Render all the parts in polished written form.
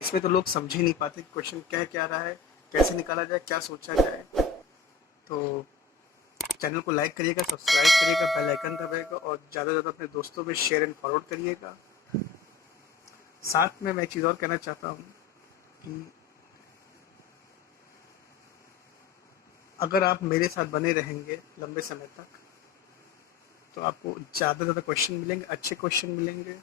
इसमें तो लोग समझ ही नहीं पाते कि क्वेश्चन क्या क्या रहा है, कैसे निकाला जाए, क्या सोचा जाए। तो चैनल को लाइक करिएगा, सब्सक्राइब करिएगा, बेल आइकन दबाइएगा और ज़्यादा से ज़्यादा अपने दोस्तों में शेयर एंड फॉरवर्ड करिएगा। साथ में मैं एक चीज़ और कहना चाहता हूँ कि अगर आप मेरे साथ बने रहेंगे लंबे समय तक तो आपको ज़्यादा से ज़्यादा क्वेश्चन मिलेंगे, अच्छे क्वेश्चन मिलेंगे।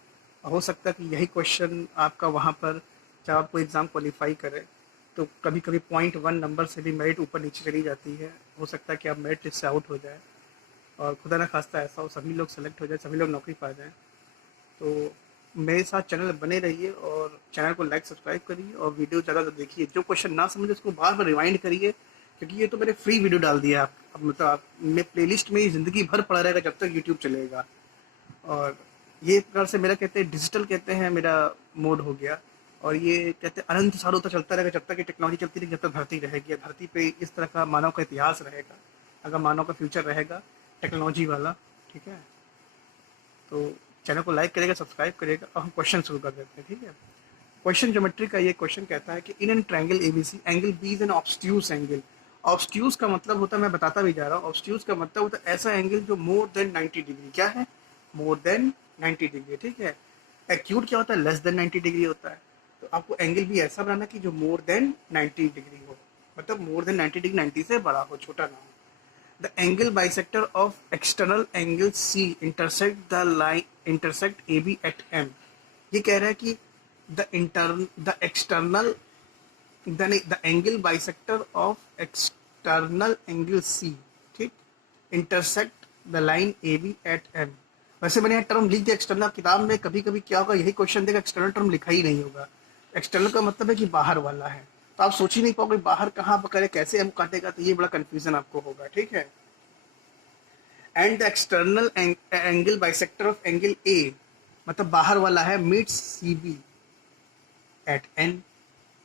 हो सकता है कि यही क्वेश्चन आपका वहाँ पर जब आप कोई एग्ज़ाम क्वालिफाई करें तो कभी कभी 0.1 नंबर से भी मेरिट ऊपर नीचे चली जाती है। हो सकता है कि आप मेरिट लिस्ट से आउट हो जाए और खुदा ना खास्ता ऐसा हो, सभी लोग सेलेक्ट हो जाए, सभी लोग नौकरी पा जाएँ। तो मेरे साथ चैनल बने रहिए और चैनल को लाइक सब्सक्राइब करिए और वीडियो ज़्यादा से देखिए। जो क्वेश्चन ना समझे उसको बार बार रिवाइंड करिए, क्योंकि ये तो मैंने फ्री वीडियो डाल दिया है। आप अब मतलब आप मैं प्लेलिस्ट में ज़िंदगी भर पड़ा रहेगा जब तक यूट्यूब चलेगा। और ये एक प्रकार से मेरा कहते हैं डिजिटल कहते हैं मेरा मोड हो गया। और ये कहते हैं अनंत सालों तक चलता रहेगा, जब तक ये टेक्नोलॉजी चलती रहेगी, जब तक धरती रहेगी। धरती पे इस तरह का मानव का इतिहास रहेगा, अगर मानव का फ्यूचर रहेगा टेक्नोलॉजी वाला। ठीक है, तो चैनल को लाइक करेगा, सब्सक्राइब करेगा और हम क्वेश्चन शुरू कर देते हैं। ठीक है, क्वेश्चन ज्योमेट्री का ये क्वेश्चन कहता है कि in an triangle ABC angle B is an obtuse angle. Obtuse का मतलब होता है, मैं बताता भी जा रहा हूँ, ऑब्स्ट्यूज का मतलब होता है ऐसा एंगल जो मोर देन 90 डिग्री। क्या है? More than 90 degree. ठीक है, एक्यूट क्या होता है? लेस देन 90 डिग्री होता है। तो आपको एंगल भी ऐसा बनाना कि जो मोर देन 90 डिग्री हो, मतलब मोर देन 90 डिग्री, 90 से बड़ा हो, छोटा ना हो। The angle bisector of external angle C intersect AB at M। ये कह रहा है कि the angle bisector of external angle C, ठीक, intersect the line AB at M। वैसे मैंने यहाँ टर्म लिख दिया एक्सटर्नल। किताब में कभी कभी क्या होगा, यही क्वेश्चन देगा, एक्सटर्नल टर्म लिखा ही नहीं होगा। एक्सटर्नल का मतलब है कि बाहर वाला है, तो आप सोच ही नहीं पाओगे बाहर कहाँ करे, कैसे हम काटेगा, तो ये बड़ा कंफ्यूजन आपको होगा। ठीक है, and the external angle bisector of angle A, मतलब बाहर वाला है, meet C B at N.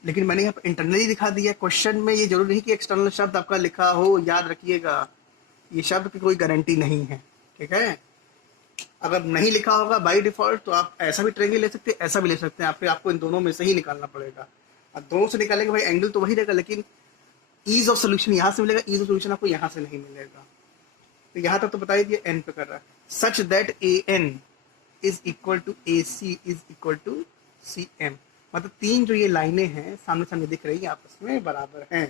लेकिन मैंने यहाँ पर इंटरनली दिखा दिया। क्वेश्चन में ये जरूरी नहीं कि एक्सटर्नल शब्द आपका लिखा हो, याद रखिएगा, ये शब्द की कोई गारंटी नहीं है। ठीक है, अगर नहीं लिखा होगा बाय डिफॉल्ट तो आप ऐसा भी ट्रेंगल ले सकते हैं, ऐसा भी ले सकते हैं। आपको इन दोनों में से ही निकालना पड़ेगा। अब दोनों से निकालेंगे भाई, एंगल तो वही रहेगा, लेकिन ईज ऑफ सोल्यूशन यहाँ से मिलेगा, ईज ऑफ सोल्यूशन आपको यहाँ से नहीं मिलेगा। तो यहाँ तक तो बता ही दिया, एन पे कर रहा है। Such that A N is equal to A C is equal to C M, मतलब तीन जो ये लाइनें हैं सामने सामने दिख रही है आपस में बराबर हैं।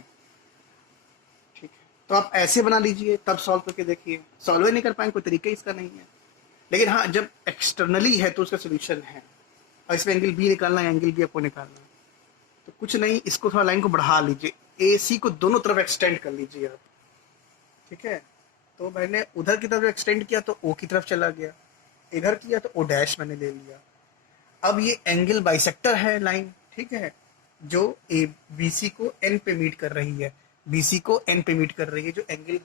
ठीक है, तो आप ऐसे बना लीजिए, तब सॉल्व करके देखिए। सॉल्व ही नहीं कर पाएंगे, कोई तरीका इसका नहीं है। लेकिन हाँ, जब एक्सटर्नली है तो उसका सोल्यूशन है। और इसमें एंगल बी निकालना है, एंगल बी आपको निकालना है। तो कुछ नहीं, इसको थोड़ा लाइन को बढ़ा लीजिए, ए सी को दोनों तरफ एक्सटेंड कर लीजिए आप। ठीक है, तो मैंने उधर की तरफ एक्सटेंड किया तो ओ की तरफ चला गया, इधर किया तो ओ डैश मैंने ले लिया। अब ये एंगल बाइसेक्टर है लाइन। ठीक है, जो ए बी सी को एन पे मीट कर रही है, बी सी को एन पे मीट कर रही है, जो एंगल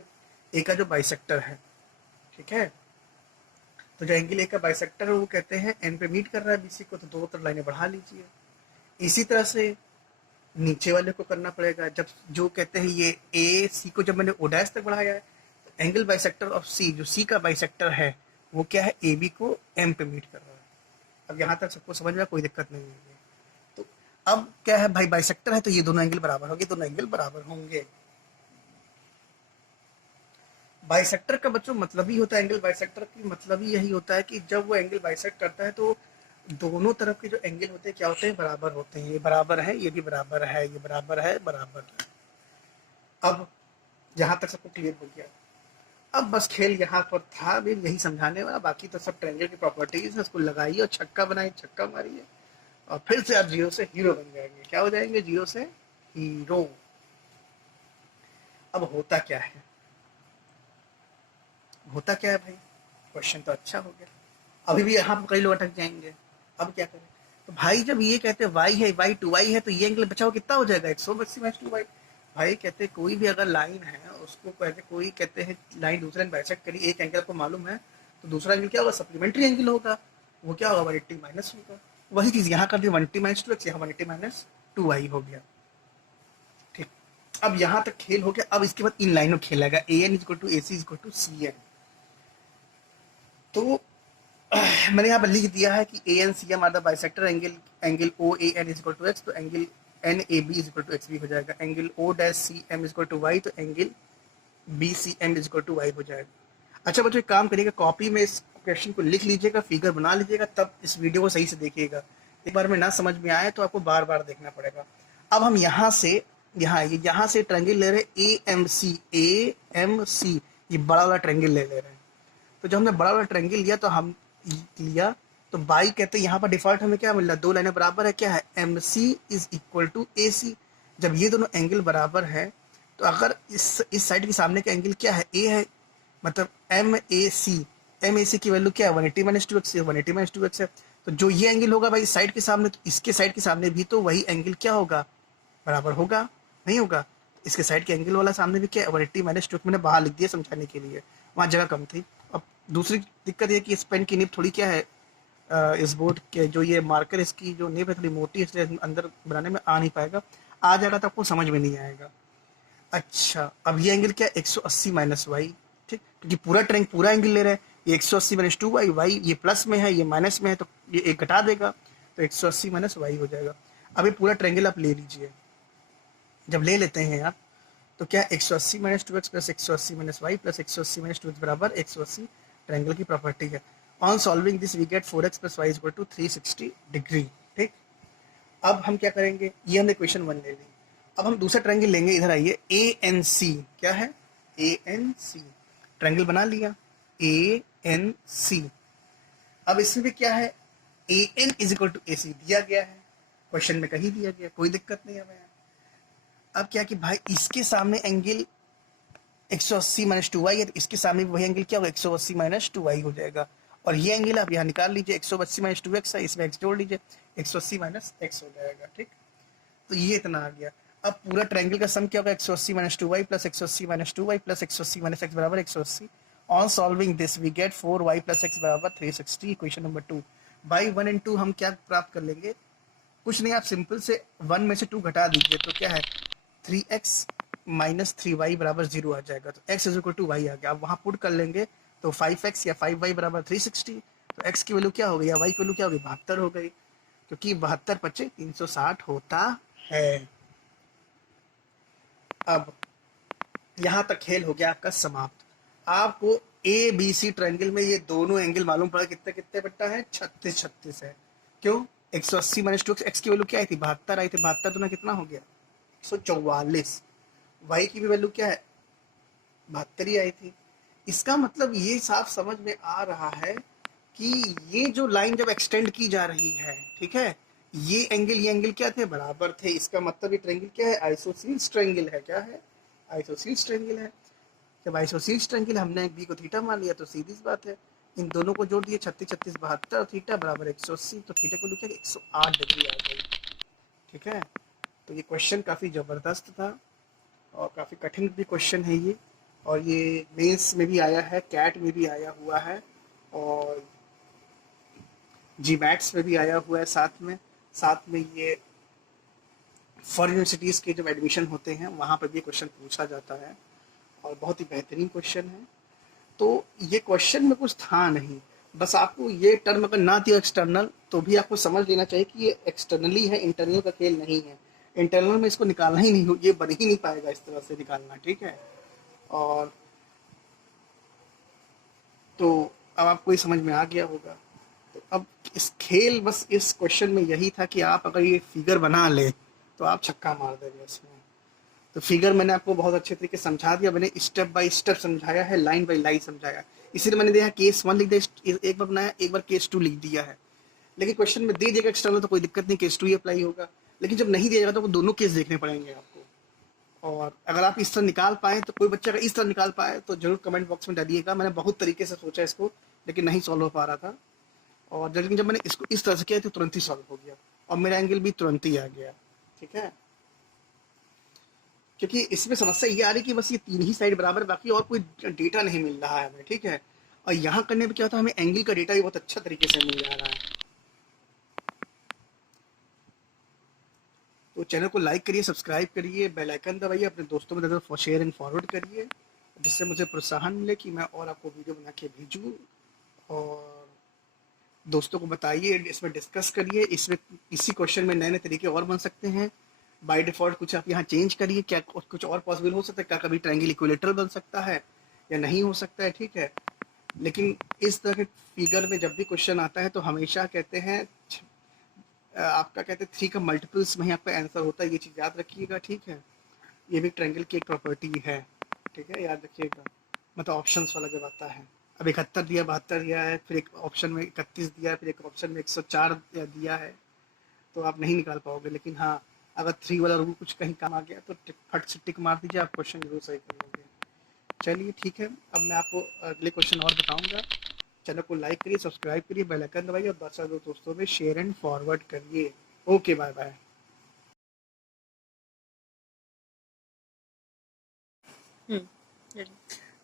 ए का जो बाइसेक्टर है। ठीक है, तो जो एंगल ए का बाइसेक्टर है वो कहते हैं एन पे मीट कर रहा है बी सी को, तो दोनों तरफ लाइनें बढ़ा लीजिए। इसी तरह से नीचे वाले को करना पड़ेगा। जब जो कहते हैं ये ए सी को जब मैंने ओ डैश तक बढ़ाया है, तो एंगल बाइसेक्टर ऑफ सी, जो सी का बाइसेक्टर है, वो क्या है, ए बी को एम पे मीट कर रहा है। अब यहाँ तक सबको समझ में कोई दिक्कत नहीं है। तो अब क्या है भाई, बाइसेक्टर है तो ये दोनों एंगल बराबर होंगे, दोनों एंगल बराबर होंगे। बाइसेक्टर का बच्चों मतलब ही होता है, एंगल बाइसेक्टर की मतलब ही यही होता है कि जब वो एंगल बाइसेक्ट करता है तो दोनों तरफ के जो एंगल होते हैं क्या होते हैं, बराबर होते हैं। ये बराबर है, ये भी बराबर है, ये बराबर है, बराबर है। अब यहाँ तक सबको क्लियर हो गया। अब बस खेल यहाँ पर था भी यही समझाने वाला, बाकी तो सब ट्रायंगल की प्रॉपर्टीज है, उसको लगाइए और छक्का बनाइए, छक्का मारिए और फिर से आप जीरो से हीरो बन जाएंगे। क्या हो जाएंगे? जीरो से हीरो। अब होता क्या है, होता क्या है भाई, क्वेश्चन तो अच्छा हो गया, अभी भी यहाँ पर कई लोग अटक जाएंगे। अब क्या करें? तो भाई जब ये कहते हैं वाई है, वाई टू वाई है, तो ये एंगल बचाओ कितना हो जाएगा, 180/2y। भाई कहते हैं कोई भी अगर लाइन है उसको कहते, कोई कहते हैं लाइन दूसरे ने बाइसेक्ट करी, एक एंगल आपको मालूम है, तो दूसरा एंगल क्या होगा, सप्लीमेंट्री एंगल होगा। वो क्या होगा, 180 माइनस होगा। वही चीज यहाँ कर दी, 180 - 2x, यहाँ 180 - 2y हो गया। ठीक, अब यहाँ तक खेल हो गया। अब इसके बाद इन लाइनों खेलेगा, A N is equal to A C is equal to C N. तो मैंने यहाँ पर लिख दिया है कि A N C M are the bisector angle, angle O A N is equal to x, तो angle N A B is equal to x भी हो जाएगा। Angle O dash C M is equal to y, तो angle B C M is equal to Y हो जाएगा। अच्छा बच्चों, एक काम करिएगा, कॉपी में इस क्वेश्चन को लिख लीजिएगा, फिगर बना लीजिएगा, तब इस वीडियो को सही से देखिएगा। एक बार में ना समझ में आए तो आपको बार बार देखना पड़ेगा। अब हम यहाँ से ट्रायंगल ले रहे हैं ए एम सी, ये बड़ा वाला ट्रायंगल ले रहे हैं। तो जब हमने बड़ा वाला ट्रायंगल लिया तो बाई कहते हैं, यहाँ पर डिफॉल्ट हमें क्या मिल रहा है, दो लाइनें बराबर है, क्या है, M C is equal to A C. जब ये दोनों एंगल बराबर है तो अगर इस साइड के सामने का एंगल क्या है, ए है, मतलब एम ए सी की वैल्यू क्या है, 180 माइनस टू एक्स है, 180 माइनस टू एक्स है। तो जो ये एंगल होगा भाई इस साइड के सामने, तो इसके साइड के सामने भी तो वही एंगल क्या होगा, बराबर होगा, नहीं होगा। इसके साइड के एंगल वाला सामने भी क्या है, 180 माइनस टू, मैंने बाहर लिख दिया समझाने के लिए, वहाँ जगह कम थी। अब दूसरी दिक्कत ये कि इस पेन की निब थोड़ी क्या है, इस बोर्ड के जो ये मार्कर इसकी जो निब है थोड़ी मोटी है, इसलिए अंदर बनाने में आ नहीं पाएगा। आ जाएगा तो आपको समझ में नहीं आएगा। अच्छा, अब ये एंगल क्या है, 180 माइनस वाई, ठीक, क्योंकि पूरा एंगल ले रहे हैं। ये 180 माइनस टू वाई, वाई ये प्लस में है, ये माइनस में है, तो ये एक घटा देगा, तो 180 माइनस वाई हो जाएगा। अब ये पूरा ट्रायंगल आप ले लीजिए। जब ले लेते हैं आप तो क्या 180 minus two x plus 180 minus y plus 180 minus two x बराबर 180 ट्रायंगल की प्रॉपर्टी है। On solving this we get 4x plus y equal to 360 degree. ठीक, अब हम क्या करेंगे, ये हमने क्वेश्चन 1 ले ली। अब हम दूसरा ट्रायंगल लेंगे, इधर आइए, ए एन सी, क्या है, ए एन सी, ट्रायंगल बना लिया, ए एन सी। अब इसमें भी क्या है, ए N is equal to A सी दिया गया है, क्वेश्चन में कहीं दिया गया, कोई दिक्कत नहीं हमें। अब क्या कि भाई इसके सामने एंगल 180 माइनस टू वाई है, तो इसके सामने वही एंगल क्या होगा, 180 माइनस टू वाई हो जाएगा। और ये एंगल आप यहाँ निकाल लीजिए, 180 माइनस टू एक्स है, इसमें एक्स जोड़ लीजिए, 180 माइनस एक्स हो जाएगा। ठीक, तो ये इतना आ गया। अब पूरा ट्रायंगल का सम क्या होगा, 180 minus two y plus 180 minus two y plus 180 minus x बराबर 180। On solving this we get 4y plus x बराबर 360। इक्वेशन नंबर 2 बाई 1 एंड 2 हम क्या प्राप्त कर लेंगे, कुछ नहीं, आप सिंपल से 1 में से 2 घटा दीजिए, तो क्या है, 3x माइनस 3y बराबर 0 आ जाएगा। तो x is equal to y आ गया। आप वहाँ पुट कर लेंगे तो 5x या 5y बराबर 360। तो x की वैल्यू क्या हो गई, या y की वैल्यू क्या हो गई, 72 हो गई, क्योंकि 72 पचे 360 होता है। अब यहाँ तक खेल हो गया आपका समाप्त। आपको ए बी सी ट्रायंगल में ये दोनों एंगल मालूम पड़ा, कितने कितने बट्टा है, 36 36 है। क्यों, 180 माइनस टू एक्स की वैल्यू क्या आई थी, 72 आई थी, 72 तो ना कितना हो गया, 144। वाई की भी वैल्यू क्या है, 72 ही आई थी। इसका मतलब ये साफ समझ में आ रहा है कि ये जो लाइन जब एक्सटेंड की जा रही है, ठीक है, ये एंगल क्या थे, बराबर थे। इसका मतलब ये ट्रायंगल क्या है, आइसोसील्स ट्रायंगल है। क्या है, आइसोसील्स ट्रायंगल है। जब आइसोसील्स ट्रायंगल, हमने बी को थीटा मान लिया, तो सीधी सी बात है, इन दोनों को जोड़ दिए, 36 36 72, थीटा बराबर 180, तो थीटा को क्या 108 डिग्री आ गई। ठीक है, तो ये क्वेश्चन काफ़ी ज़बरदस्त था और काफ़ी कठिन भी क्वेश्चन है ये, और ये मेंस में भी आया है, कैट में भी आया हुआ है, और जी मैथ्स में भी आया हुआ है। साथ में ये फॉरेन यूनिवर्सिटीज़ के जब एडमिशन होते हैं वहाँ पर भी क्वेश्चन पूछा जाता है, और बहुत ही बेहतरीन क्वेश्चन है। तो ये क्वेश्चन में कुछ था नहीं, बस आपको ये टर्म अगर ना दिया एक्सटर्नल, तो भी आपको समझ लेना चाहिए कि ये एक्सटर्नली है, इंटरनल का खेल नहीं है। इंटरनल में इसको निकालना ही नहीं हो, ये बन ही नहीं पाएगा इस तरह से निकालना। ठीक है, और तो अब आपको ये समझ में आ गया होगा। तो अब इस खेल, बस इस क्वेश्चन में यही था कि आप अगर ये फिगर बना ले तो आप छक्का मार देंगे इसमें। तो फिगर मैंने आपको बहुत अच्छे तरीके से समझा दिया, मैंने स्टेप बाय स्टेप समझाया है, लाइन बाय लाइन समझाया है। इसीलिए मैंने दिया केस 1 लिख दिया, एक बार बनाया, एक बार केस 2 लिख दिया है। लेकिन क्वेश्चन में दे दिएगा एक्सटर्नल तो कोई दिक्कत नहीं, केस 2 ही अप्लाई होगा। लेकिन जब नहीं दिया जाएगा तो दोनों केस देखने पड़ेंगे आपको। और अगर आप इस तरह निकाल पाए, तो कोई बच्चा अगर इस तरह निकाल पाए तो जरूर कमेंट बॉक्स में डालिएगा। मैंने बहुत तरीके से सोचा इसको, लेकिन नहीं सॉल्व हो पा रहा था। और लेकिन जब मैंने इसको इस तरह से किया तो तुरंत ही सॉल्व हो गया, और मेरा एंगल भी तुरंत ही आ गया। ठीक है, क्योंकि इसमें समस्या ये आ रही कि बस ये 3 ही साइड बराबर, बाकी और कोई डेटा नहीं मिल रहा है हमें। ठीक है, और यहाँ करने पे क्या होता है, हमें एंगल का डेटा भी बहुत अच्छा तरीके से मिल जा रहा है। तो चैनल को लाइक करिए, सब्सक्राइब करिए, बेल आइकन दबाइए, अपने दोस्तों में ज़रूर शेयर एंड फॉरवर्ड करिए, जिससे मुझे प्रोत्साहन मिले कि मैं और आपको वीडियो बना के भेजूँ। और दोस्तों को बताइए, इसमें डिस्कस करिए। इसमें इसी क्वेश्चन में नए नए तरीके और बन सकते हैं। बाय डिफॉल्ट कुछ आप यहाँ चेंज करिए, क्या कुछ और पॉसिबल हो सकता है, क्या कभी ट्रायंगल इक्विलेटरल बन सकता है या नहीं हो सकता है, ठीक है। लेकिन इस तरह के फिगर में जब भी क्वेश्चन आता है तो हमेशा कहते हैं आपका कहते हैं 3 का मल्टीपल्स में ही आपका आंसर होता है, ये चीज़ याद रखिएगा, ठीक है। ये भी ट्रायंगल की एक प्रॉपर्टी है, ठीक है, याद रखिएगा। मतलब ऑप्शंस वाला जब आता है, अब 71 दिया, 72 दिया है, फिर एक ऑप्शन में 31 दिया है, फिर एक ऑप्शन में 104 दिया है, तो आप नहीं निकाल पाओगे। लेकिन हाँ, अगर 3 वाला रूल कुछ कहीं काम आ गया तो फट से टिक मार दीजिए, आप क्वेश्चन जरूर सही कर लोगे। चलिए ठीक है, अब मैं आपको अगले क्वेश्चन और बताऊंगा। चैनल को लाइक करिए, सब्सक्राइब करिए, बेल आइकन दबाइए और 10 दोस्तों में शेयर एंड फॉरवर्ड करिए। Okay, bye bye.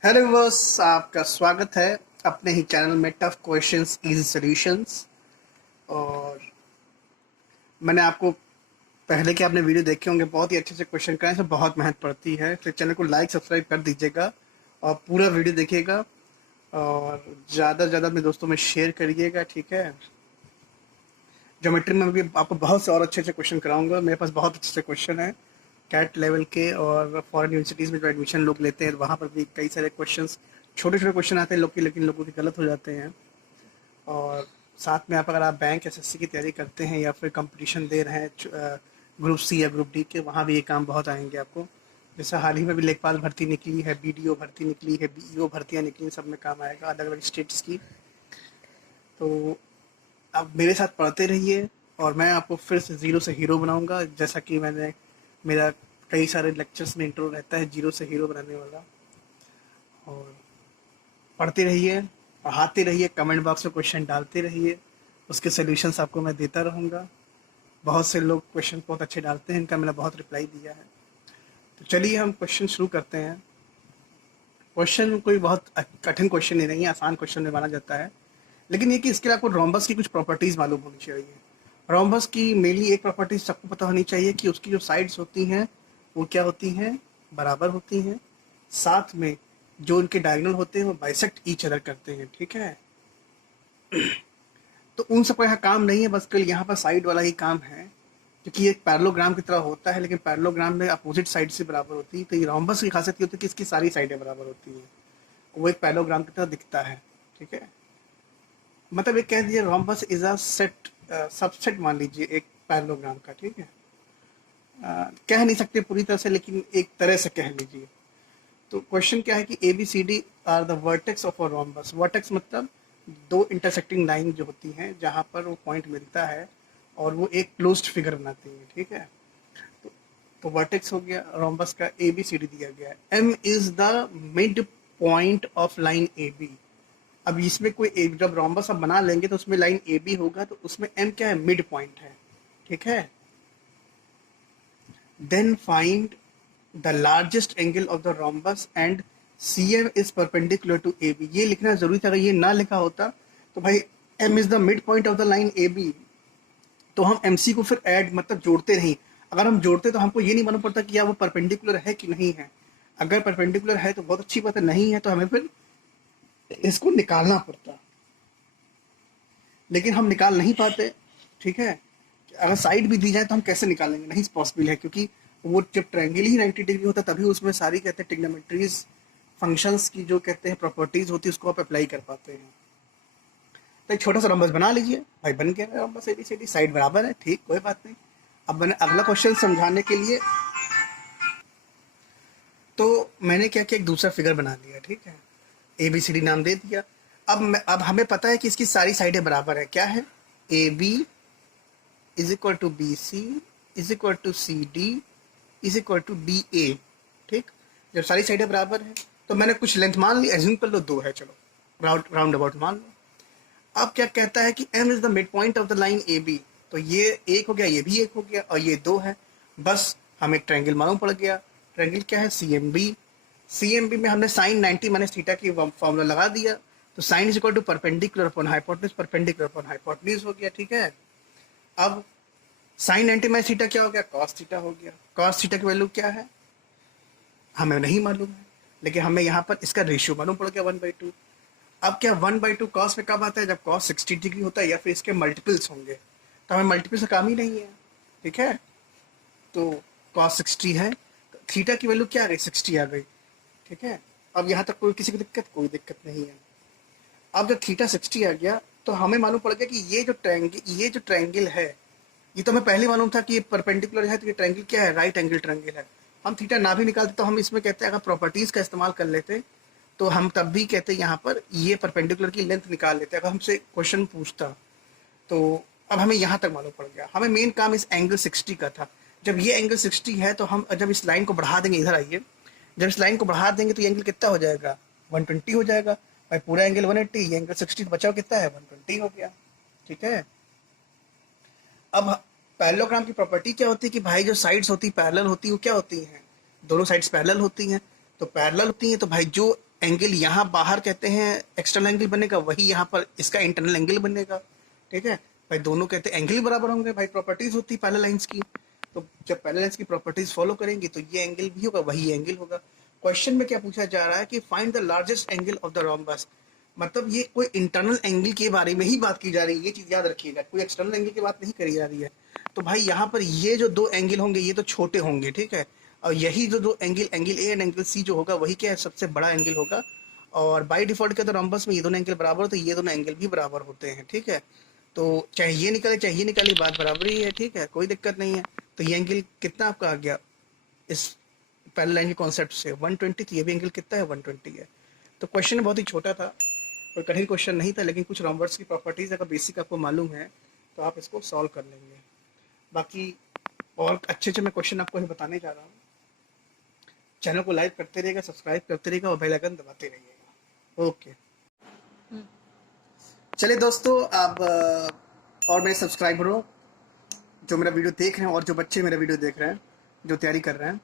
Hello viewers, आपका स्वागत है अपने ही चैनल में टफ क्वेश्चंस इजी सॉल्यूशंस। और मैंने आपको पहले के आपने वीडियो देखे होंगे, बहुत ही अच्छे से क्वेश्चन कराए, इसमें बहुत मेहनत पड़ती है। तो चैनल को लाइक सब्सक्राइब कर दीजिएगा और पूरा वीडियो देखिएगा और ज़्यादा से ज़्यादा अपने दोस्तों में शेयर करिएगा, ठीक है। ज्योमेट्री में भी आपको बहुत से और अच्छे अच्छे क्वेश्चन कराऊंगा। मेरे पास बहुत अच्छे अच्छे क्वेश्चन हैं कैट लेवल के, और फॉरेन यूनिवर्सिटीज़ में जो एडमिशन लोग लेते हैं वहाँ पर भी कई सारे क्वेश्चंस, छोटे छोटे क्वेश्चन आते हैं लोग के, लेकिन लोगों के गलत हो जाते हैं। और साथ में आप अगर आप बैंक एसएससी की तैयारी करते हैं या फिर कंपटीशन दे रहे हैं ग्रुप सी या ग्रुप डी के, वहाँ भी ये काम बहुत आएंगे आपको। जैसे हाल ही में भी लेखपाल भर्ती निकली है, बीडीओ भर्ती निकली है, बीईओ भर्तियाँ निकली, सब में काम आएगा अलग अलग स्टेट्स की। तो आप मेरे साथ पढ़ते रहिए और मैं आपको फिर से ज़ीरो से हीरो बनाऊंगा, जैसा कि मेरा कई सारे लेक्चर्स में इंट्रो रहता है जीरो से हीरो बनाने वाला। और पढ़ते रहिए, पढ़ाते रहिए, कमेंट बॉक्स में क्वेश्चन डालते रहिए, उसके सोल्यूशंस आपको मैं देता रहूँगा। बहुत से लोग क्वेश्चन बहुत अच्छे डालते हैं, इनका मैंने बहुत रिप्लाई दिया है। तो चलिए हम क्वेश्चन शुरू करते हैं। क्वेश्चन कोई बहुत कठिन क्वेश्चन ही नहीं है, आसान क्वेश्चन में माना जाता है। लेकिन ये कि इसके लिए आपको रोम्बस की कुछ प्रॉपर्टीज़ मालूम होनी चाहिए। रोम्बस की मेनली एक प्रॉपर्टी सबको पता होनी चाहिए कि उसकी जो साइड्स होती हैं वो क्या होती हैं, बराबर होती हैं। साथ में जो उनके डायगोनल होते हैं वो बाइसेक्ट ईच अदर करते हैं, ठीक है। तो उन सबका यहाँ काम नहीं है, बस केवल यहाँ पर साइड वाला ही काम है, क्योंकि एक पैरेललोग्राम की तरह होता है, लेकिन पैरेललोग्राम में अपोजिट साइड से बराबर होती है। तो ये रोम्बस की खासियत ये होती है कि इसकी सारी साइडें बराबर होती हैं, वो एक पैरेललोग्राम की तरह दिखता है, ठीक है। मतलब एक कह दीजिए rhombus is a set, subset मान लीजिए एक पैरेललोग्राम का, ठीक है। कह नहीं सकते पूरी तरह से, लेकिन एक तरह से कह लीजिए। तो क्वेश्चन क्या है कि A B C D are the vertex of a rhombus. Vertex मतलब दो इंटरसेक्टिंग लाइन जो होती हैं जहाँ पर वो पॉइंट मिलता है और वो एक क्लोज्ड फिगर बनाती है, ठीक है। तो वर्टेक्स हो गया रोम्बस का, ए बी सी डी दिया गया है। M is the mid point of line A B. अब इसमें कोई जब रोम्बस आप बना लेंगे तो उसमें लाइन ए बी होगा, तो उसमें एम क्या है, मिड पॉइंट है, ठीक है। Then find the largest angle of the rhombus and C M is perpendicular to A B. ये लिखना जरूरी था, अगर ये ना लिखा होता तो भाई M is the mid point of the line A B, तो हम एम सी को फिर ऐड मतलब जोड़ते नहीं। अगर हम जोड़ते तो हमको ये नहीं मालूम पड़ता कि या वो परपेंडिकुलर है कि नहीं है। अगर परपेंडिकुलर है तो बहुत अच्छी बात है, नहीं है तो हमें फिर इसको निकालना पड़ता, लेकिन हम निकाल नहीं पाते, ठीक है। अगर साइड भी दी जाए तो हम कैसे निकालेंगे, नहीं पॉसिबल है, क्योंकि वो जब ट्रायंगल ही 90 डिग्री होता है तभी उसमें सारी कहते हैं टिग्नोमेट्रीज फंक्शंस की जो कहते हैं प्रॉपर्टीज होती है उसको आप अप्लाई कर पाते हैं। तो एक छोटा सा रोम्बस बना लीजिए भाई, बन गया रोम्बस, एबीसीडी साइड बराबर है, ठीक, कोई बात नहीं। अब मैंने अगला क्वेश्चन समझाने के लिए तो मैंने क्या किया, एक दूसरा फिगर बना लिया, ठीक है, ए बी सी डी नाम दे दिया। अब हमें पता है कि इसकी सारी साइडें बराबर है, क्या है, A B is equal to B C is equal to C D is equal to D A, ठीक। जब सारी साइडें बराबर है तो मैंने कुछ लेंथ मान ली, एज्यूम कर लो 2 है, चलो राउंड अबाउट मान लो। अब क्या कहता है कि m is the mid point of the line A B, तो ये एक हो गया, ये भी एक हो गया और ये 2 है, बस हमें ट्रायंगल मालूम पड़ गया। ट्रायंगल क्या है, C M B. C M B में हमने साइन 90 माइनस थीटा की फॉर्मूला लगा दिया, तो sine is equal to perpendicular upon hypotenuse, perpendicular upon hypotenuse हो गया, ठीक है। अब साइन 90 माइनस थीटा क्या हो गया, कॉस थीटा हो गया। कॉस थीटा की वैल्यू क्या है हमें नहीं मालूम है, लेकिन हमें यहाँ पर इसका रेशियो मालूम पड़ गया 1/2। अब क्या 1/2 कॉस में कब आता है, जब कॉस 60 डिग्री होता है या फिर इसके मल्टीपल्स होंगे, तो हमें मल्टीपल से काम ही नहीं है, ठीक है। तो कॉस 60 है, थीटा की वैल्यू क्या आ गई, 60 आ गई, ठीक है। अब यहाँ तक कोई किसी को दिक्कत, कोई दिक्कत नहीं है। अब जब थीटा 60 आ गया तो हमें मालूम पड़ गया कि ये जो ट्रायंगल है, ये तो हमें पहले मालूम था कि ये परपेंडिकुलर है, तो ये ट्रायंगल क्या है, राइट एंगल ट्रायंगल है। हम थीटा ना भी निकालते तो हम इसमें कहते हैं, अगर प्रॉपर्टीज का इस्तेमाल कर लेते तो हम तब भी कहते यहाँ पर ये परपेंडिकुलर की लेंथ निकाल लेते अगर हमसे क्वेश्चन पूछता। तो अब हमें यहाँ तक मालूम पड़ गया, हमें मेन काम इस एंगल 60 का था। जब ये एंगल 60 है तो हम जब इस लाइन को बढ़ा देंगे, इधर आइए, जब इस लाइन को बढ़ा देंगे तो ये एंगल कितना हो जाएगा, 120 हो जाएगा भाई। पूरा एंगल 180, ये एंगल 60, बचाव कितना है, 120 हो गया, ठीक है। अब पैरेललोग्राम की प्रॉपर्टी क्या होती है कि भाई जो साइड्स होती है पैरेलल होती है, वो क्या होती हैं, दोनों साइड्स पैरेलल होती हैं। तो पैरेलल होती हैं तो भाई जो एंगल यहाँ बाहर कहते हैं एक्सटर्नल एंगल बनेगा, वही यहाँ पर इसका इंटरनल एंगल बनेगा, ठीक है भाई। दोनों कहते हैं एंगल बराबर होंगे भाई, प्रॉपर्टीज होती है पैरेलल लाइंस की। तो जब पैरेलल लाइंस की प्रॉपर्टीज फॉलो करेंगी तो ये एंगल भी होगा, वही एंगल होगा। क्वेश्चन में क्या पूछा जा रहा है कि find the largest angle of the rhombus, मतलब ये कोई इंटरनल एंगल के बारे में ही बात की जा रही है, ये चीज याद रखिएगा, कोई एक्सटर्नल एंगल की बात नहीं करी जा रही है। तो भाई यहाँ पर ये जो दो एंगल होंगे ये तो छोटे होंगे, ठीक है, और यही जो दो angle, angle A and angle C जो होगा वही क्या है, सबसे बड़ा एंगल होगा। और बाय डिफॉल्ट के तो रोम्बस में ये दोनों एंगल बराबर होते हैं, ये दोनों एंगल भी बराबर होते हैं, ठीक है। तो चाहे ये निकले चाहे ये निकाले, बात बराबर ही है, ठीक है, कोई दिक्कत नहीं है। तो ये एंगल कितना आपका आ गया इस पैरेलल लाइन के कॉन्सेप्ट से, 120, तो ये भी एंगल कितना है, 120 है। तो क्वेश्चन बहुत ही छोटा था, कोई कठिन क्वेश्चन नहीं था, लेकिन कुछ रोम्बस की प्रॉपर्टीज अगर बेसिक आपको मालूम है तो आप इसको सॉल्व कर लेंगे। बाकी और अच्छे मैं क्वेश्चन आपको बताने जा रहा हूँ। चैनल को लाइक करते रहेगा, सब्सक्राइब करते रहेगा और बेल आइकन दबाते रहिएगा। ओके, चलिए दोस्तों, अब और मेरे सब्सक्राइबरों जो मेरा वीडियो देख रहे हैं और जो बच्चे मेरा वीडियो देख रहे हैं, जो तैयारी कर रहे हैं,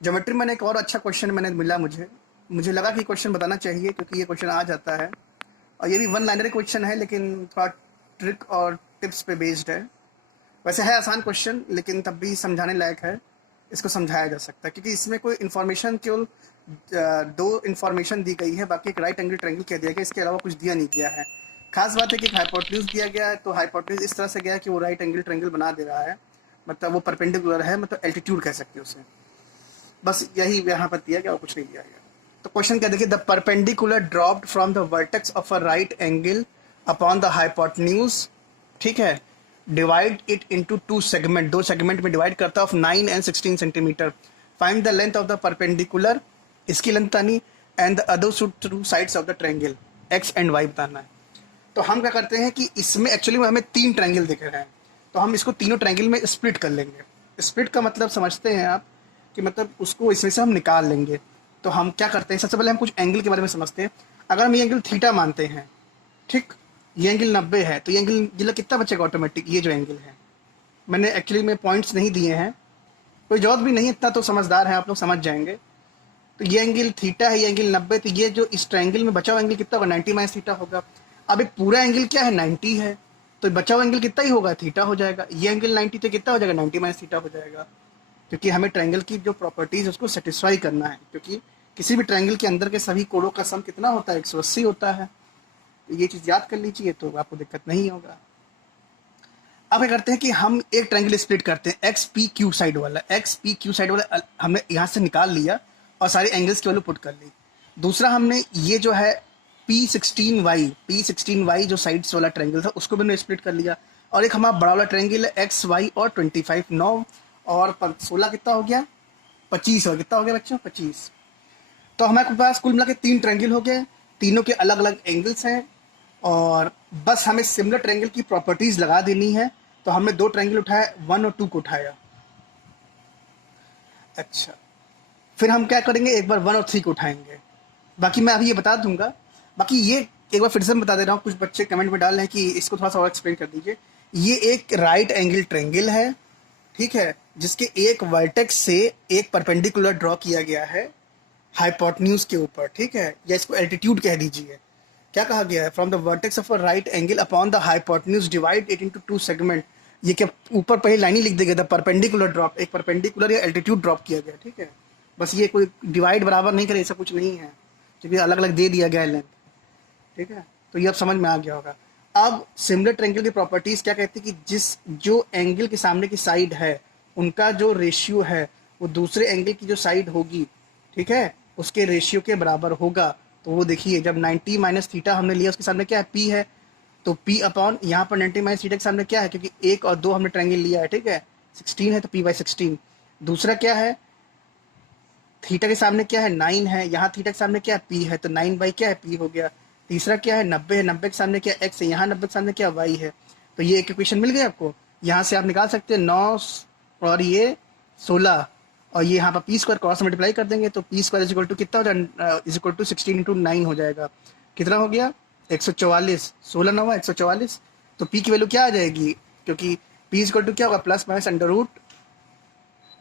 ज्योमेट्री में एक और अच्छा क्वेश्चन मिला मुझे लगा कि क्वेश्चन बताना चाहिए क्योंकि ये क्वेश्चन आ जाता है और ये भी वन लाइनर क्वेश्चन है, लेकिन थोड़ा ट्रिक और टिप्स पे बेस्ड है। वैसे है आसान क्वेश्चन, लेकिन तब भी समझाने लायक है, इसको समझाया जा सकता है क्योंकि इसमें कोई इन्फॉर्मेशन, केवल दो इन्फॉर्मेशन दी गई है, बाकी एक राइट एंगल ट्रायंगल कह दिया गया, इसके अलावा कुछ दिया नहीं गया है। खास बात है कि हाइपोटेन्यूज दिया गया है, तो हाइपोटेन्यूज इस तरह से गया है कि वो राइट एंगल ट्रायंगल बना दे रहा है, मतलब वो परपेंडिकुलर है, मतलब एल्टीट्यूड कह सकते हैं उसे, बस यही यहाँ पर दिया गया और कुछ नहीं दिया गया। तो क्वेश्चन क्या देखिए, the perpendicular dropped from the vertex of a right angle upon the hypotenuse, ठीक है, divide it into two segment, दो सेगमेंट में डिवाइड करता है, of 9 and 16 centimetre. Find the length of the perpendicular, इसकी लेंथ आनी, and the other two sides of the triangle, x and y बताना है। तो हम क्या करते हैं कि इसमें एक्चुअली में हमें 3 ट्रायंगल दिख रहे हैं, तो हम इसको तीनों ट्रायंगल में स्प्लिट कर लेंगे। स्प्लिट का मतलब समझते हैं आप कि मतलब उसको इसमें से हम निकाल लेंगे। तो हम क्या करते हैं, सबसे पहले हम कुछ एंगल के बारे में समझते हैं। अगर हम ये एंगल थीटा मानते हैं, ठीक, ये एंगल 90 है, तो ये एंगल जिला कितना बचेगा ऑटोमेटिक, ये जो एंगल है, मैंने एक्चुअली में पॉइंट्स नहीं दिए हैं, कोई जरूरत भी नहीं, इतना तो समझदार है आप लोग, समझ जाएंगे। तो ये एंगल थीटा है, ये एंगल 90, तो ये जो इस ट्रायंगल में बचा हुआ एंगल कितना होगा, 90 माइनस थीटा होगा। अब एक पूरा एंगल क्या है, 90 है, तो बचा हुआ एंगल कितना ही होगा, थीटा हो जाएगा। ये एंगल 90 तो कितना हो जाएगा, 90 माइनस थीटा हो जाएगा, क्योंकि हमें ट्रायंगल की जो प्रॉपर्टीज उसको सेटिस्फाई करना है, क्योंकि किसी भी ट्रायंगल के अंदर के सभी कोणों का सम कितना होता है, 180 होता है। ये चीज़ याद कर लीजिए तो आपको दिक्कत नहीं होगा। अब क्या करते हैं कि हम एक ट्रायंगल स्प्लिट करते हैं, एक्स पी क्यू साइड वाला हमने यहाँ से निकाल लिया और सारे एंगल्स की वैल्यू पुट कर ली। दूसरा हमने ये जो है P16Y जो साइड्स वाला ट्रायंगल था उसको भी हमने स्प्लिट कर लिया। और एक हमारा बड़ा वाला ट्रायंगल है एक्स वाई और 25, 9 और 16 कितना हो गया, 25 हो, कितना हो गया बच्चों, 25। तो हमारे पास कुल मिला के 3 ट्रायंगल हो गए, तीनों के अलग अलग एंगल्स हैं और बस हमें सिमिलर ट्रायंगल की प्रॉपर्टीज लगा देनी है। तो हमने 2 ट्रायंगल उठाया, 1 और 2 को उठाया। अच्छा, फिर हम क्या करेंगे, एक बार 1 और 3 को उठाएंगे। बाकी मैं अभी ये बता दूंगा, बाकी ये एक बार फिर से मैं बता दे रहा हूँ, कुछ बच्चे कमेंट में डाल रहे हैं कि इसको थोड़ा सा और एक्सप्लेन कर दीजिए। ये एक राइट एंगल ट्रायंगल है, ठीक है, जिसके एक वर्टेक्स से एक परपेंडिकुलर ड्रॉ किया गया है हाइपोटेन्यूज के ऊपर, ठीक है, या इसको एल्टीट्यूड कह दीजिए। क्या कहा गया है, from the vertex of a right angle upon the hypotenuse divide it into 2 segment. ये क्या ऊपर पहले लाइन ही लिख देगा, द परपेंडिकुलर ड्रॉप, एक परपेंडिकुलर या एल्टीट्यूड ड्रॉप किया गया, ठीक है। बस ये कोई डिवाइड बराबर नहीं करे, ऐसा कुछ नहीं है, क्योंकि अलग अलग दे दिया गया है लेंथ। ठीक है, तो ये अब समझ में आ गया होगा। अब सिमिलर ट्रायंगल की प्रॉपर्टीज क्या कहती है कि जो एंगल के सामने की साइड है उनका जो रेशियो है वो दूसरे एंगल की जो साइड होगी, ठीक है, उसके रेशियो के बराबर होगा। तो वो देखिए, जब 90 माइनस थीटा हमने लिया उसके सामने क्या है, पी है, तो पी अपॉन यहाँ पर 90 माइनस थीटा के सामने क्या है, क्योंकि 1 और 2 हमने ट्रायंगल लिया है, ठीक है, 16 है तो पी बाई 16। दूसरा क्या है, थीटा के सामने क्या है, 9 है, यहाँ थीटा के सामने क्या है, पी है, तो 9 बाई क्या है, पी हो गया। तीसरा क्या है, 90 है, 90 के सामने क्या एक्स है, यहाँ 90 के सामने क्या वाई है। तो ये एक इक्वेशन मिल गई आपको। यहाँ से आप निकाल सकते हैं 9 और ये 16, और ये यहाँ पर पी स्क्वायर क्रॉस मल्टीप्लाई कर देंगे तो P square is equal to कितना हो जाए, इज इक्वल टू 16 इंटू 9 हो जाएगा। कितना हो गया, 144, 16 9 144। तो पी की वैल्यू क्या आ जाएगी, क्योंकि पी इज इक्वल टू क्या होगा, प्लस माइनस अंडर रूट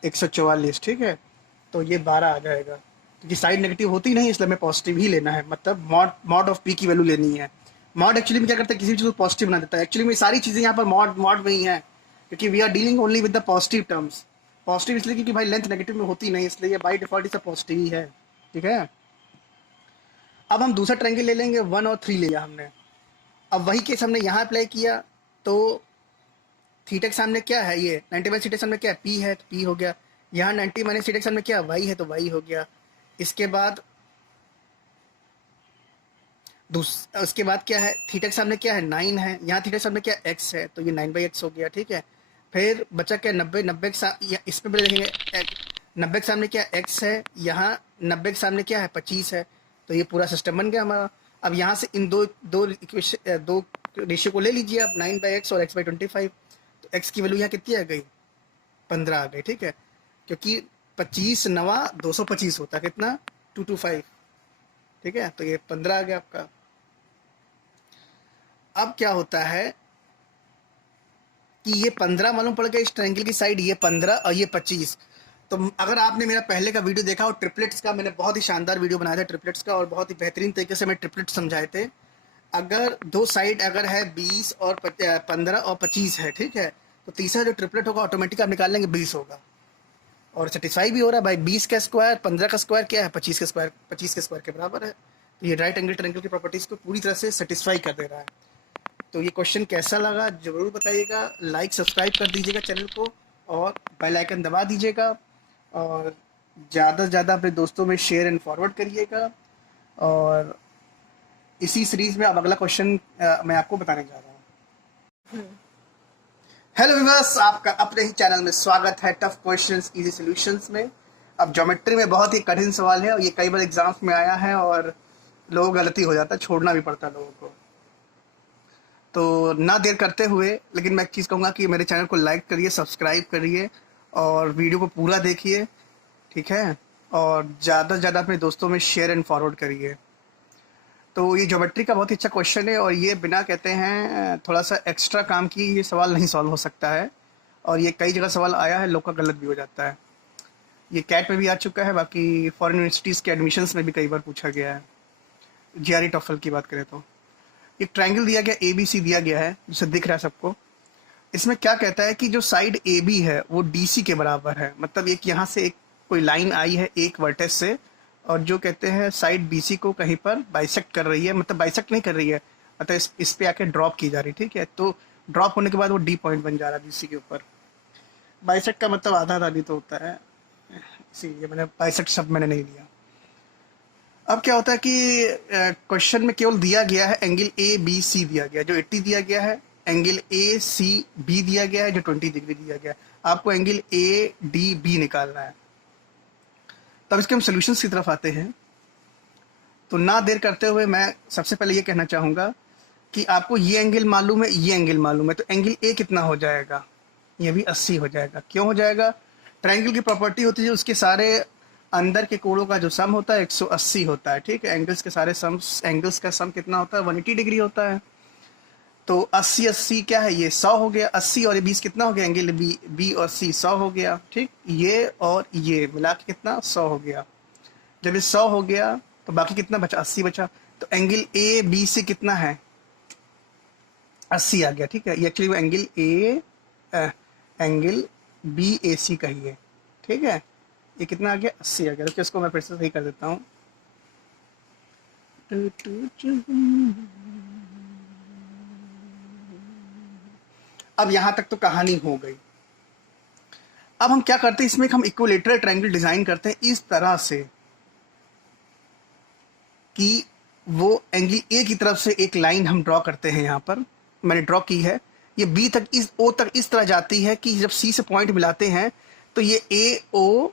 144, ठीक है, तो ये 12 आ जाएगा। क्योंकि साइड नेगेटिव होती नहीं इसलिए हमें पॉजिटिव ही लेना है, मतलब मॉड ऑफ पी की वैल्यू लेनी है। मॉड एक्चुअली में क्या करता है, किसी चीज़ को पॉजिटिव बना देता है। एक्चुअली में सारी चीज़ें यहाँ पर मॉड मॉड में ही है, क्योंकि we are dealing only with the positive terms. Positive इसलिए क्योंकि भाई लेंथ नेगेटिव में होती नहीं, इसलिए बाई डिफॉल्ट इसे पॉजिटिव ही है, ठीक है। अब हम दूसरा ट्रायंगल ले लेंगे, 1 और 3 लिया हमने। अब वही केस हमने यहाँ अप्लाई किया, तो थीटा के सामने क्या है, ये 90 माइनस थीटा के सामने क्या है, पी है, तो पी हो गया। यहाँ 90 माइनस थीटा के सामने क्या है, वाई है, तो वाई हो गया। इसके बाद उसके बाद क्या है, थीटा के सामने क्या है, 9 है, यहाँ थीटा के सामने क्या एक्स है, तो ये 9 बाई एक्स हो गया, ठीक है। फिर बचा क्या, 90, 90 के सामने, इसमें पहले देखेंगे 90 के सामने क्या एक्स है, यहाँ 90 के सामने क्या है, 25 है, तो ये पूरा सिस्टम बन गया हमारा। अब यहाँ से इन दो दो इक्वेशन, दो रेशियो को ले लीजिए आप, 9 बाई एक्स और एक्स बाई 25। तो एक्स की वैल्यू यहाँ कितनी आ गई, 15 आ गई, ठीक है, क्योंकि 25 नवा 225 होता है, कितना, 225, ठीक है, तो ये 15 आ गया आपका। अब क्या होता है कि ये 15 मालूम पड़ गया इस ट्रायंगल की साइड, ये 15 और ये 25। तो अगर आपने मेरा पहले का वीडियो देखा और ट्रिपलेट्स का, मैंने बहुत ही शानदार वीडियो बनाया था ट्रिपलेट्स का, और बहुत ही बेहतरीन तरीके से मैं ट्रिपलेट्स समझाए थे। अगर दो साइड अगर है 20 और 15 और 25 है, ठीक है, तो तीसरा जो ट्रिपलेट होगा ऑटोमेटिक आप निकाल लेंगे 20 होगा, और सेटिस्फाई भी हो रहा है भाई। 20 का स्क्वायर 15 का स्क्वायर क्या है, 25 का स्क्वायर 25 के स्क्वायर के बराबर है। तो ये राइट एंगल ट्रायंगल की प्रॉपर्टीज को पूरी तरह से सेटिस्फाई कर दे रहा है। तो ये क्वेश्चन कैसा लगा ज़रूर बताइएगा, लाइक सब्सक्राइब कर दीजिएगा चैनल को, और बेल आइकन दबा दीजिएगा, और ज़्यादा से ज़्यादा अपने दोस्तों में शेयर एंड फॉरवर्ड करिएगा। और इसी सीरीज़ में अब अगला क्वेश्चन मैं आपको बताने जा रहा हूँ। हेलो व्यूअर्स, आपका अपने ही चैनल में स्वागत है टफ क्वेश्चंस इजी सॉल्यूशंस में। अब ज्योमेट्री में बहुत ही कठिन सवाल है और ये कई बार एग्जाम्स में आया है और लोगों को गलती हो जाता है, छोड़ना भी पड़ता है लोगों को। तो ना देर करते हुए, लेकिन मैं एक चीज़ कहूँगा कि मेरे चैनल को लाइक करिए, सब्सक्राइब करिए और वीडियो को पूरा देखिए, ठीक है, और ज़्यादा से ज़्यादा अपने दोस्तों में शेयर एंड फॉरवर्ड करिए। तो ये ज्योमेट्री का बहुत ही अच्छा क्वेश्चन है, और ये बिना कहते हैं थोड़ा सा एक्स्ट्रा काम की ये सवाल नहीं सॉल्व हो सकता है, और ये कई जगह सवाल आया है, लोग का गलत भी हो जाता है। ये कैट में भी आ चुका है, बाकी फॉरेन यूनिवर्सिटीज़ के एडमिशन्स में भी कई बार पूछा गया है। जीआरई टॉफल की बात करें तो एक ट्रायंगल दिया गया, ए बी सी दिया गया है, जिसे दिख रहा है सबको। इसमें क्या कहता है कि जो साइड ए बी है वो डी सी के बराबर है, मतलब एक यहाँ से एक कोई लाइन आई है एक वर्टेक्स से, और जो कहते हैं साइड बी सी को कहीं पर बाइसेक्ट कर रही है, मतलब बाइसेक्ट नहीं कर रही है, मतलब इस पे आके ड्रॉप की जा रही है, ठीक है। तो ड्रॉप होने के बाद वो डी पॉइंट बन जा रहा है बी सी के ऊपर। बाइसेक्ट का मतलब आधा आधा भी तो होता है, इसीलिए मैंने बाइसेक्ट शब्द मैंने नहीं लिया। अब क्या होता है कि क्वेश्चन में केवल दिया गया है एंगल ए बी सी दिया गया है, जो 80 दिया गया है, एंगल ए सी बी दिया गया है जो 20 डिग्री दिया गया है। आपको एंगल ए डी बी निकालना है। तब इसके हम सोल्यूशंस की तरफ आते हैं। तो ना देर करते हुए मैं सबसे पहले ये कहना चाहूँगा कि आपको ये एंगल मालूम है, ये एंगल मालूम है, तो एंगल ए कितना हो जाएगा, ये भी 80 हो जाएगा। क्यों हो जाएगा, ट्रायंगल की प्रॉपर्टी होती है उसके सारे अंदर के कोणों का जो सम होता है 180 होता है, ठीक है। एंगल्स के सारे सम, एंगल्स का सम कितना होता है, 180 डिग्री होता है। तो 80 80 क्या है, ये 100 हो गया। 80 और 20 कितना हो गया, एंगल बी बी और सी 100 हो गया, ठीक। ये और ये मिला के कितना, 100 हो गया। जब ये 100 हो गया तो बाकी कितना बचा, 80 बचा। तो एंगल ए बी सी कितना है, 80 आ गया, ठीक है। ये एक्चुअली वो एंगल ए एंगल बी ए सी का ही है, ठीक है। ये कितना आ गया, 80 आ गया। तो इसको मैं फिर से सही कर देता हूँ। अब यहां तक तो कहानी हो गई। अब हम क्या करते हैं, इसमें हम इक्विलेटरल ट्रायंगल डिजाइन करते हैं इस तरह से कि वो एंगल ए की तरफ से एक लाइन हम ड्रॉ करते हैं। यहां पर मैंने ड्रॉ की है, ये बी तक, इस ओ तक इस तरह जाती है कि जब सी से पॉइंट मिलाते हैं तो ये ए ओ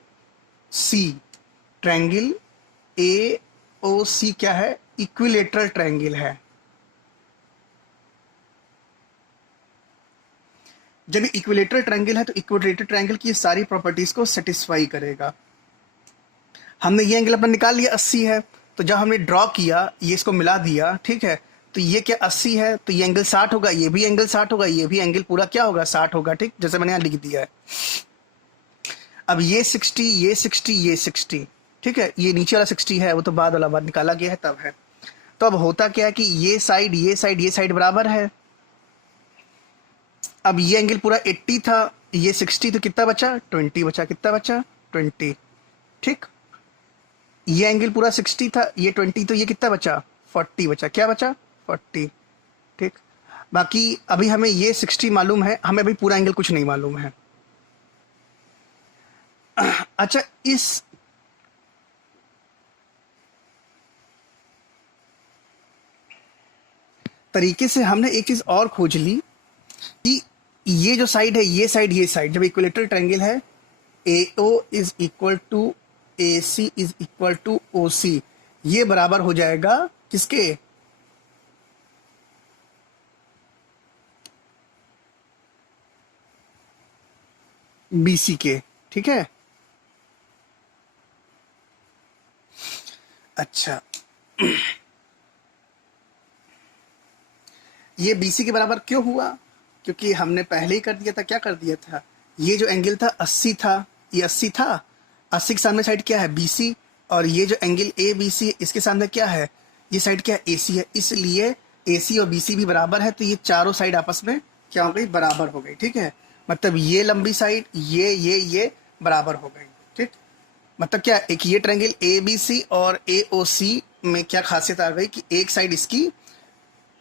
सी ट्रायंगल, ए ओ सी क्या है, इक्विलेटरल ट्रायंगल है। जब ये इक्विलेटरल ट्रायंगल है तो इक्विलेटरल ट्रायंगल की सारी प्रॉपर्टीज को सेटिस्फाई करेगा। हमने ये एंगल अपना निकाल लिया 80 है, तो जब हमने ड्रॉ किया ये इसको मिला दिया, ठीक है, तो ये क्या 80 है तो ये एंगल 60 होगा, ये भी एंगल 60 होगा, ये भी एंगल पूरा क्या होगा 60 होगा, ठीक, जैसे मैंने यहाँ लिख दिया है। अब ये 60, ये 60, ये 60, ठीक है, ये नीचे वाला 60 है, वो तो बाद वाला बात निकाला गया है तब है। तो अब होता क्या है कि ये साइड ये साइड ये साइड बराबर है। अब ये एंगल पूरा 80 था, ये 60, तो कितना बचा 20 बचा, कितना बचा 20, ठीक। ये एंगल पूरा 60 था, ये 20, तो ये कितना बचा 40 बचा, क्या बचा 40, ठीक। बाकी अभी हमें ये 60 मालूम है, हमें अभी पूरा एंगल कुछ नहीं मालूम है। अच्छा, इस तरीके से हमने एक चीज और खोज ली कि ये जो साइड है, ये साइड, ये साइड, जब इक्विलेटरल ट्रायंगल है, AO is equal to AC is equal to OC, ये बराबर हो जाएगा किसके, BC के, ठीक है। अच्छा, ये BC के बराबर क्यों हुआ, क्योंकि हमने पहले ही कर दिया था, क्या कर दिया था, ये जो एंगल था 80 था, ये 80 था, 80 के सामने साइड क्या है BC, और ये जो एंगल ABC इसके सामने क्या है, ये साइड क्या है AC है, इसलिए AC और BC भी बराबर है, तो ये चारों साइड आपस में क्या हो गई, बराबर हो गई, ठीक है। मतलब ये लंबी साइड ये बराबर हो गई, ठीक। मतलब क्या, एक ये ट्रायंगल ABC और AOC में क्या खासियत आ गई कि एक साइड इसकी,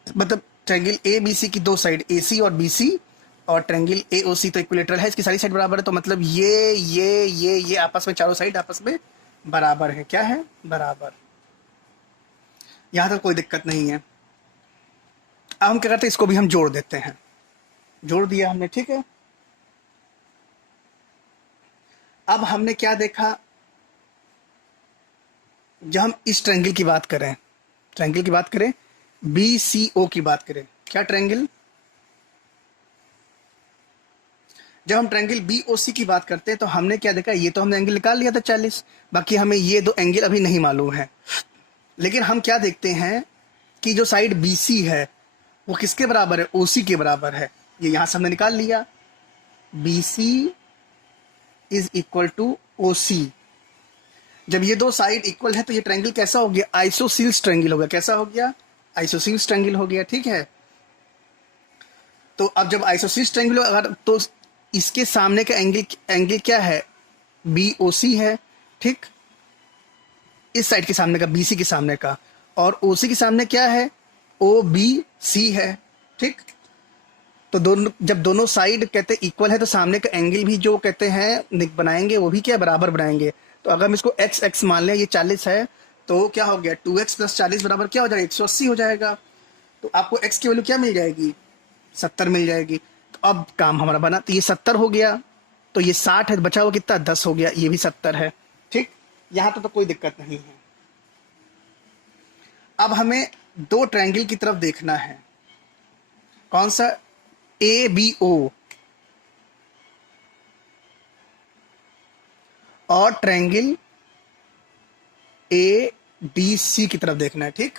मतलब ट्रायंगल ABC की दो साइड AC और BC, और ट्रायंगल AOC तो इक्विलेटरल है, इसकी सारी साइड बराबर है, तो मतलब ये आपस में चारों साइड आपस में बराबर है, क्या है बराबर। यहां तक कोई दिक्कत नहीं है। अब हम क्या करते हैं, इसको भी हम जोड़ देते हैं, जोड़ दिया हमने, ठीक है। अब हमने क्या देखा, जब हम इस ट्रायंगल की बात करें, ट्रायंगल की बात करें, BCO की बात करें, क्या ट्रायंगल, जब हम ट्रायंगल BOC की बात करते हैं तो हमने क्या देखा, ये तो हमने एंगल निकाल लिया था 40, बाकी हमें ये दो एंगल अभी नहीं मालूम है। लेकिन हम क्या देखते हैं कि जो साइड BC है वो किसके बराबर है, OC के बराबर है, ये यहां से हमने निकाल लिया, BC is equal to OC। जब ये दो साइड इक्वल है तो ये ट्रायंगल कैसा हो गया, आइसोसील्स ट्रायंगल हो गया, कैसा हो गया, आइसोसील्स ट्रायंगल हो गया, ठीक है। तो अब जब आइसोसील्स ट्रायंगल हो, अगर तो इसके सामने का एंगल क्या है, BOC है, ठीक, इस साइड के सामने का, BC के सामने का, और OC के सामने क्या है, OBC है, ठीक। तो दोनों, जब दोनों साइड कहते हैं इक्वल है तो सामने का एंगल भी जो कहते हैं बनाएंगे वो भी क्या बराबर बनाएंगे। तो अगर हम इसको x मान लें, ये 40 है, तो क्या हो गया 2x + 40 बराबर क्या हो जाएगा 180 हो जाएगा। तो आपको x की वैल्यू क्या मिल जाएगी, 70 मिल जाएगी। तो अब काम हमारा बना, तो ये 70 हो गया, तो ये 60 है, बचा हुआ कितना 10 हो गया, ये भी 70 है, ठीक। यहां तो कोई दिक्कत नहीं है। अब हमें दो ट्रायंगल की तरफ देखना है, कौन सा, ABO और ट्रायंगल ADC की तरफ देखना है, ठीक।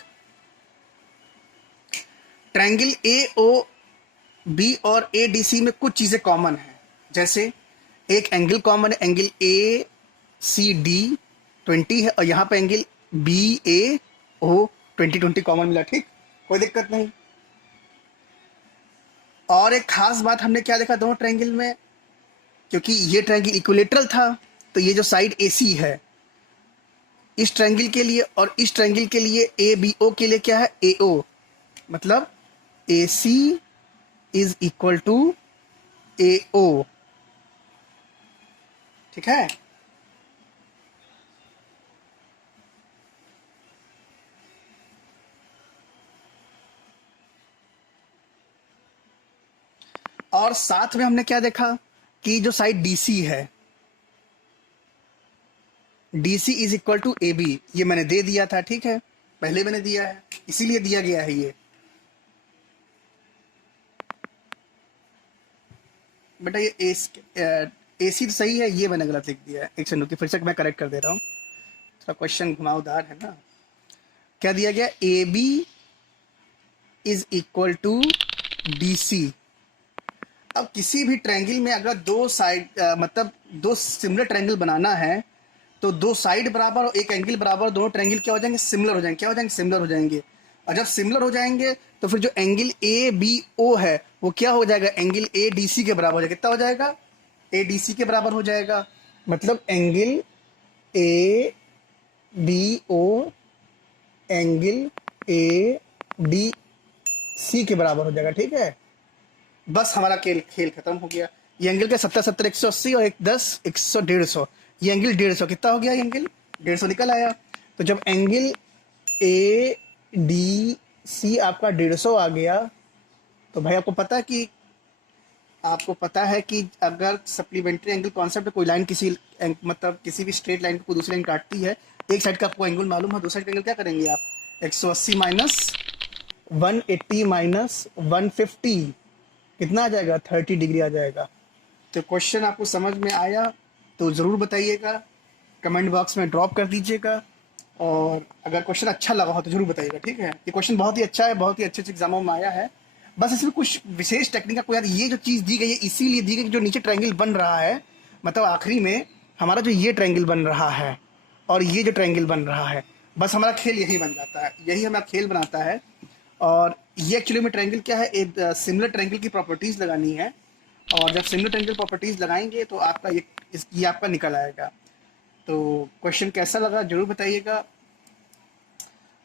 ट्रायंगल AOB और ADC में कुछ चीजें कॉमन है, जैसे एक एंगल कॉमन है, एंगल ACD 20 है, और यहां पे एंगल BAO 20 कॉमन मिला, ठीक, कोई दिक्कत नहीं। और एक खास बात हमने क्या देखा दोनों ट्रायंगल में, क्योंकि ये ट्रायंगल इक्विलेटरल था, तो ये जो साइड AC है इस ट्रायंगल के लिए और इस ट्रायंगल के लिए ए बी ओ के लिए क्या है, ए ओ, मतलब ए सी इज इक्वल टू ए ओ, ठीक है। और साथ में हमने क्या देखा कि जो साइड डीसी है, DC is equal to A B, ये मैंने दे दिया था, ठीक है, पहले मैंने दिया है, इसीलिए दिया गया है ये। बेटा ये ए सी तो सही है, ये मैंने गलत लिख दिया है। एक सेकंड रुकिए, फिर से मैं करेक्ट कर दे रहा हूँ, थोड़ा क्वेश्चन घुमावदार है ना। क्या दिया गया, A B is equal to D C. अब किसी भी ट्रायंगल में अगर दो साइड मतलब दो सिमिलर ट्रायंगल बनाना है तो दो साइड बराबर और एक एंगल बराबर, दोनों ट्रायंगल क्या हो जाएंगे, सिमिलर हो जाएंगे। क्या हो जाएंगे, सिमिलर हो जाएंगे। और जब सिमिलर हो जाएंगे तो फिर जो एंगल ए बी ओ है वो क्या हो जाएगा, एंगल ए डी सी के बराबर हो जाएगा। कितना हो जाएगा, ए डी सी के बराबर हो जाएगा। मतलब angle A B O angle A D C के बराबर हो जाएगा, ठीक है। बस हमारा खेल खेल खत्म हो गया। ये एंगल के 70 70 180 और 10 100 150, ये एंगल 150 कितना हो गया, ये एंगल 150 निकल आया। तो जब एंगल ए डी सी आपका 150 आ गया तो भाई आपको पता है कि अगर सप्लीमेंट्री एंगल कॉन्सेप्ट कोई लाइन मतलब किसी भी स्ट्रेट लाइन को दूसरी लाइन काटती है, एक साइड का आपको एंगल मालूम है, दूसरे साइड का एंगल क्या करेंगे आप, 180 माइनस 180 माइनस 150 कितना आ जाएगा, 30 डिग्री आ जाएगा। तो क्वेश्चन आपको समझ में आया तो ज़रूर बताइएगा, कमेंट बॉक्स में ड्रॉप कर दीजिएगा। और अगर क्वेश्चन अच्छा लगा हो तो जरूर बताइएगा, ठीक है। ये क्वेश्चन बहुत ही अच्छा है, बहुत ही अच्छे एग्जामों में आया है। बस इसमें कुछ विशेष टेक्निक आपको याद, ये जो चीज़ दी गई है इसीलिए दी गई कि जो नीचे ट्रायंगल बन रहा है, मतलब आखिरी में हमारा जो ये ट्रायंगल बन रहा है और ये जो ट्रायंगल बन रहा है, बस हमारा खेल यही बन जाता है, यही हमारा खेल बनाता है। और ये एक्चुअली में ट्रायंगल क्या है, एक सिमिलर ट्रायंगल की प्रॉपर्टीज़ लगानी है। और जब सिमिलर ट्रायंगल प्रॉपर्टीज़ लगाएंगे तो आपका ये आपका निकल आएगा। तो क्वेश्चन कैसा लगा जरूर बताइएगा।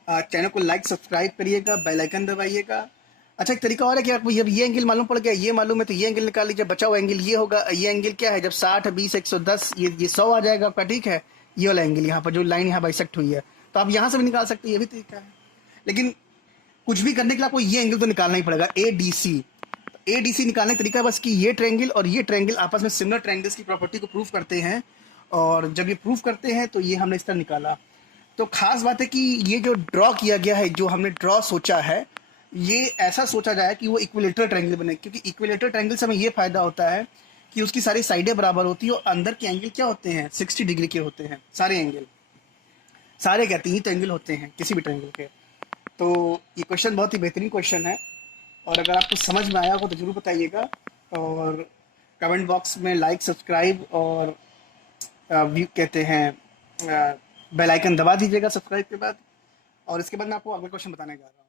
चैनल को लाइक सब्सक्राइब करिएगा, बेल आइकन दबाइएगा। अच्छा, एक तरीका और है कि आपको जब ये एंगल मालूम पड़ गया, ये मालूम है, तो ये एंगल निकाल लीजिए, बचा हुआ एंगल ये होगा। ये एंगल क्या है, जब 60 20 110 ये 100 आ जाएगा आपका, ठीक है। ये वाला एंगल यहाँ पर जो लाइन यहाँ बाइसेक्ट हुई है, तो आप यहाँ से भी निकाल सकते हैं, ये भी तरीका है। लेकिन कुछ भी करने के लिए आपको ये एंगल तो निकालना ही पड़ेगा, ए डी सी। ए डी सी निकालने का तरीका बस कि ये ट्रायंगल और ये ट्रायंगल आपस में सिमिलर ट्रायंगल्स की प्रॉपर्टी को प्रूव करते हैं। और जब ये प्रूव करते हैं तो ये हमने इस तरह निकाला। तो खास बात है कि ये जो ड्रॉ किया गया है, जो हमने ड्रॉ सोचा है, ये ऐसा सोचा जाए कि वो इक्विलेटरल ट्रायंगल बने, क्योंकि इक्विलेटरल ट्रायंगल से हमें ये फायदा होता है कि उसकी सारी साइडें बराबर होती है और अंदर के एंगल क्या होते हैं, 60 डिग्री के होते हैं सारे एंगल, सारे क्या 3 एंगल होते हैं किसी भी ट्रायंगल के। तो ये क्वेश्चन बहुत ही बेहतरीन क्वेश्चन है, और अगर आपको समझ में आया हो तो ज़रूर बताइएगा। और कमेंट बॉक्स में लाइक सब्सक्राइब और व्यू कहते हैं बेल आइकन दबा दीजिएगा सब्सक्राइब के बाद। और इसके बाद मैं आपको अगला क्वेश्चन बताने जा रहा हूँ।